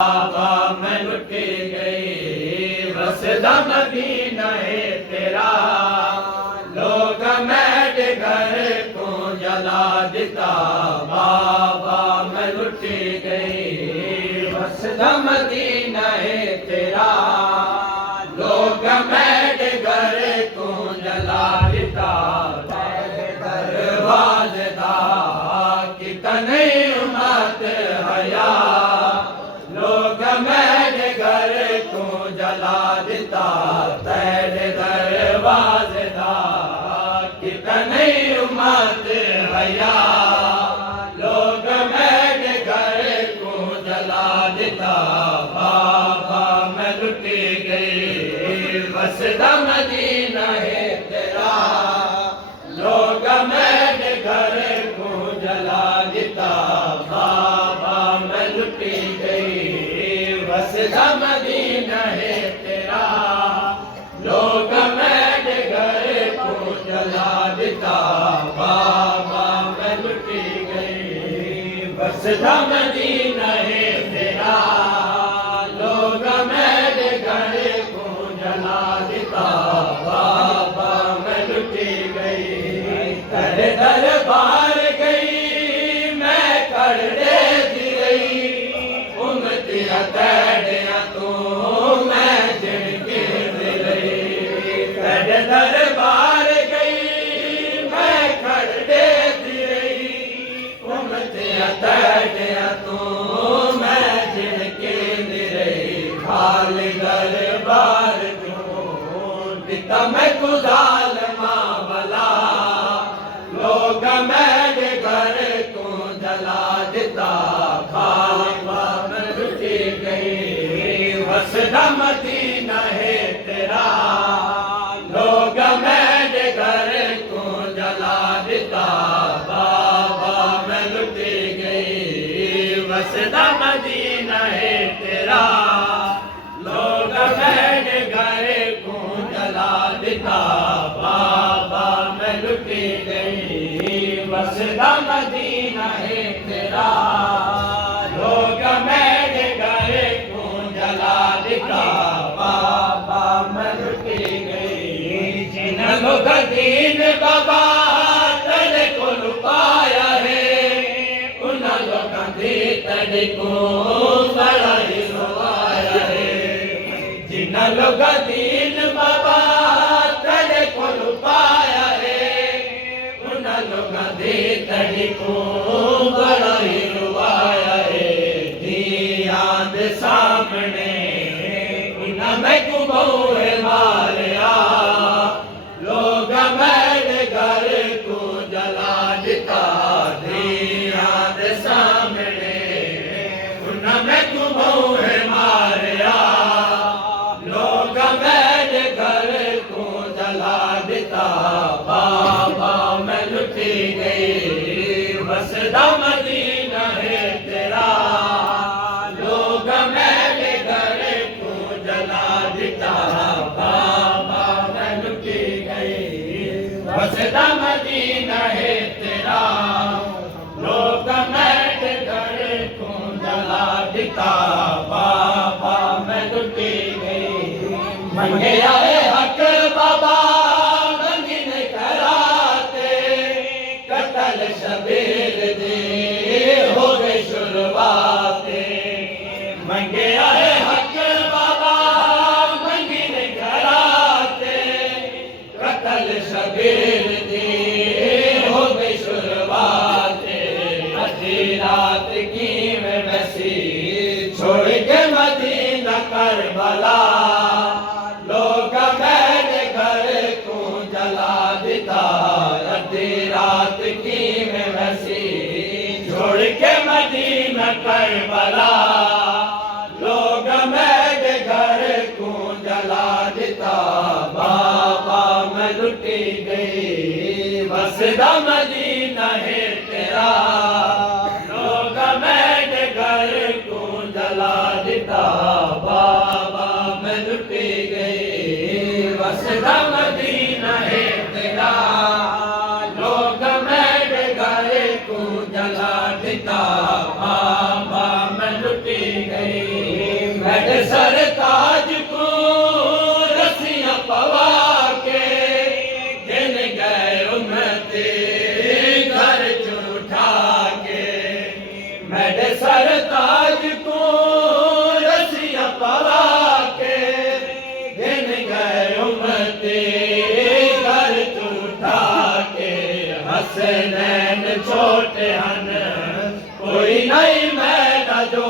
बाबा मैं लुटी गई वसदा मदीना है तेरा। लोग मेरे घर को जला देता। बाबा मैं लुटी गई वसदा मदीना है तेरा। लोग मेरे घर को जला देता। दरवाज़ेदा कितने उम्मत हया। लोग मेरे घर को जला देता। तेरे दरवाज़ेदा कितने उम्मत हया। लोग मेरे घर को जला देता। बाबा मैं लुटी गई वसदा मदीना है तेरा। लोग मेरे घर को जला देता। बाबा मैं लुटी गई वसदा मदीना है तेरा। लोग मेरे घर को जला देता। बाबा मैं लुटी गई वसदा मदीना है तेरा। लोग मेरे घर को जला देता। बाबा मैं लुटी गई तेरे दरबार गई मैं करड़े दी रही। उमतिया तेड़िया तू मैं जिनके दे रही। तेरे दरबार गई मैं करड़े दी रही। उमतिया तेड़िया तू मैं जिनके दे रही। खाली दरबार क्यों दिता मैं गुजाल मावला। लोग मेरे घर को जला देता। बाबा मैं लुटी गई वसदा मदीना है तेरा। लोग मेरे घर को जला देता। बाबा मैं लुटी गई वसदा मदीना है तेरा। लोग मेरे घर को जला देता। बाबा मैं लुटी गई वसदा मदीना है तेरा। लोग मेरे घर को जला देता। बाबा मैं लुटी गई जिन लोग दीन बाबा तेरे को लुकाया है। उन लोगों दी तेरे को बड़ा ही रोवाया है। जिन लोग दीन बाबा तेरे को लुकाया है। उन लोगों दी तेरे को बड़ा ही रोवाया है। दिया दे सामने उन्हें कुबोए मारिया। लोग मेरे घर को जला देता। दिया दे सामने उन्हें कुबोए मारिया। लोग मेरे घर को जला देता। बाबा मैं लुटी गई वसदा मदीना है तेरा। लोग मेरे घर को जला देता। बाबा मैं लुटी गई वसदा मदीना है तेरा। लोग मेरे घर को जला देता। बाबा मैं लुटी गई मंगे आए हक बाबा मंगिन कराते। कतल शबीर दे हो गए शुरुआते। मंगे आए हक बाबा मंगिन कराते। कतल शबीर दे हो गए शुरुआते। आधी रात की मैं बसी छोड़ के मदीना करबला। लोग मेरे घर को जला देता। आधी रात की मैं बसी छोड़ के मदीना करबला। लोग मेरे घर को जला देता। बाबा मैं लुटी गई वसदा मदीना है तेरा। लोग मेरे घर को जला देता। बाबा मैं लुटी गई वसदा मदीना है तेरा। लोग मेरे घर को जला देता। बाबा मैं लुटी गई मेरे सरताज को रस्सियां पवा के गिन गए उम्मती घर उठा के। मेरे सरताज को रस्सियां पवा के गिन गए उम्मती घर उठा के। हसनैन छोटे हन कोई नहीं मैं जो